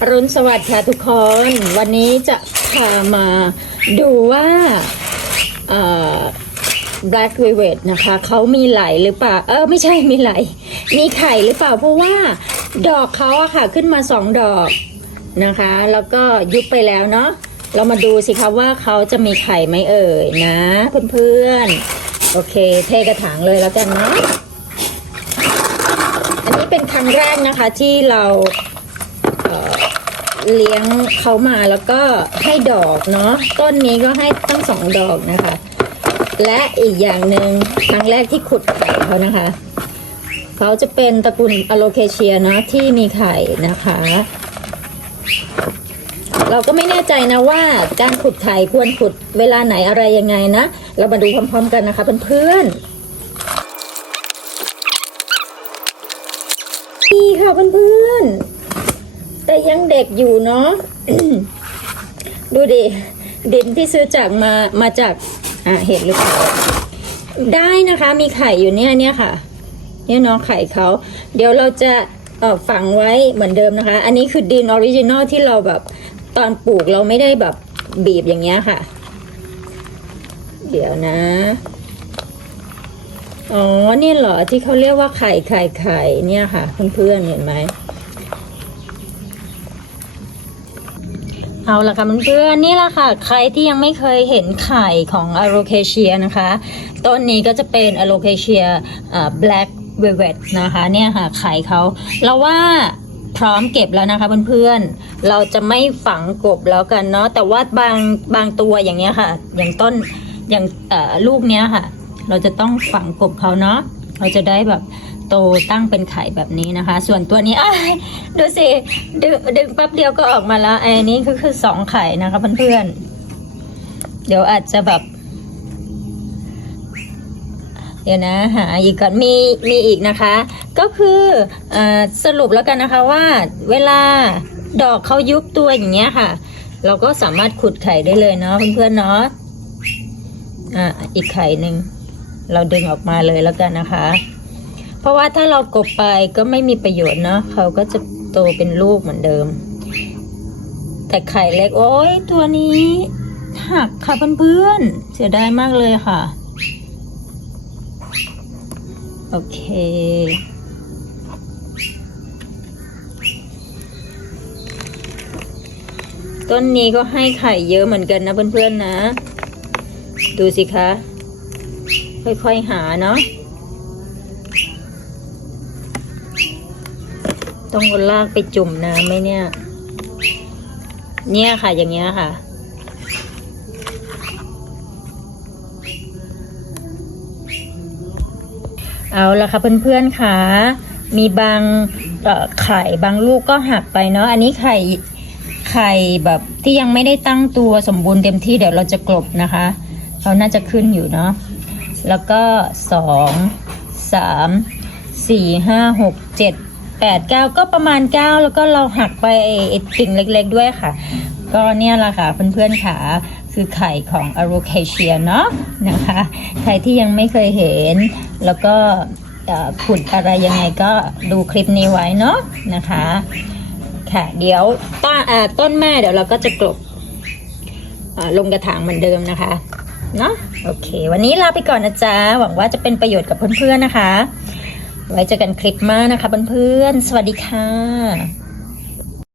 อรุณสวัสดิ์ค่ะทุกคน วันนี้จะพามาดูว่า Black Velvet นะคะเขามีไหลหรือเปล่า เออไม่ใช่มีไหล มีไข่หรือเปล่า เพราะว่าดอกเขาอะค่ะขึ้นมาสองดอกนะคะ แล้วก็ยุบไปแล้วเนาะเรามาดูสิคะว่าเขาจะมีไข่ไหมเอ่ยนะ เพื่อนๆ โอเค เทกระถางเลยแล้วกันเนาะอันนี้เป็นครั้งแรกนะคะที่เราเเลี้ยงเขามาแล้วก็ให้ดอกเนาะต้นนี้ก็ให้ตั้งสองดอกนะคะ และอีกอย่างหนึ่งครั้งแรกที่ขุดไข่เขานะคะเขาจะเป็นตระกูลอโลเคเชียเนาะที่มีไข่นะคะ เราก็ไม่แน่ใจนะว่าการขุดไข่ควรขุดเวลาไหนอะไรยังไงนะ เรามาดูพร้อมๆกันนะคะเพื่อนๆนี่ค่ะเพื่อนๆ ยังเด็กอยู่เนาะดูดิดินที่ซื้อจากมามาจากอ่าเห็นหรือเปล่าได้นะคะมีไข่อยู่เนี่ยเนี่ยค่ะ เนี่ยน้องไข่เขาเดี๋ยวเราจะเออฝังไว้เหมือนเดิมนะคะ อันนี้คือดินออริจินอลที่เราแบบตอนปลูกเราไม่ได้แบบบีบอย่างเงี้ยค่ะ เดี๋ยวนะ อ๋อเนี่ยเหรอที่เขาเรียกว่าไข่ไข่ไข่เนี่ยค่ะ เพื่อนๆเห็นไหม เอาละค่ะเพื่อนๆนี่แหละค่ะ ใครที่ยังไม่เคยเห็นไข่ของอโ o เคเชียนะคะ ต้นนี้ก็จะเป็นอโ o เคเชีย black velvet นะคะเนี่ยค่ะไข่เขาเราว่าพร้อมเก็บแล้วนะคะเพื่อนๆ เราจะไม่ฝังกบแล้วกันเนาะแต่ว่าบางบางตัวอย่างเงี้ยค่ะ อย่างต้นอย่างลูกเนี้ยค่ะ เราจะต้องฝังกบเขาเนาะเราจะได้แบบ โตตั้งเป็นไข่แบบนี้นะคะ ส่วนตัวนี้อ้ายดูสิดึงดึงแป๊บเดียวก็ออกมาแล้วไอ้นี้ก็คือสองไข่นะคะเพื่อนๆเดี๋ยวอาจจะแบบ เดี๋ยวนะหาอีกก่อนมีมีอีกนะคะ ก็คืออสรุปแล้วกันนะคะว่าเวลาดอกเขายุบตัวอย่างเงี้ยค่ะ เราก็สามารถขุดไข่ได้เลยเนาะเพื่อนๆเนาะอ่าอีกไข่หนึ่งเราดึงออกมาเลยแล้วกันนะคะ เพราะว่าถ้าเรากบไปก็ไม่มีประโยชน์เนาะเขาก็จะโตเป็นลูกเหมือนเดิม แต่ไข่เล็กโอ้ยตัวนี้หักค่ะเพื่อนๆเสียดายมากเลยค่ะ โอเคต้นนี้ก็ให้ไข่เยอะเหมือนกันนะเพื่อนๆนะ ดูสิคะ ค่อยๆหาเนาะ ต้องเอาลากไปจุ่มน้ำไหมเนี่ย เนี่ยค่ะ อย่างเงี้ยค่ะ เอาละค่ะเพื่อนๆค่ะ มีบางไข่บางลูกก็หักไปเนาะ อันนี้ไข่ไข่แบบที่ยังไม่ได้ตั้งตัวสมบูรณ์เต็มที่เดี๋ยวเราจะกลบนะคะเขาน่าจะขึ้นอยู่เนาะ แล้วก็สองสามสี่ห้าหกเจ็ด แปดเก้าก็ประมาณเก้าแล้วก็เราหักไปไอ้ติ่งเล็กๆด้วยค่ะ ก็เนี่ยละค่ะเพื่อนๆค่ะคือไข่ของ a r o c a c i a เนาะนะคะใครที่ยังไม่เคยเห็น แล้วก็ขุดอะไรยังไงก็ดูคลิปนี้ไว้เนาะนะคะ ค่ะเดี๋ยวต้นต้นแม่เดี๋ยวเราก็จะกลบลงกระถางเหมือนเดิมนะคะเนาะโอเค วันนี้ลาไปก่อนนะจ๊ะ หวังว่าจะเป็นประโยชน์กับเพื่อนๆนะคะ ไว้เจอกันคลิปหน้านะคะเพื่อนๆ สวัสดีค่ะ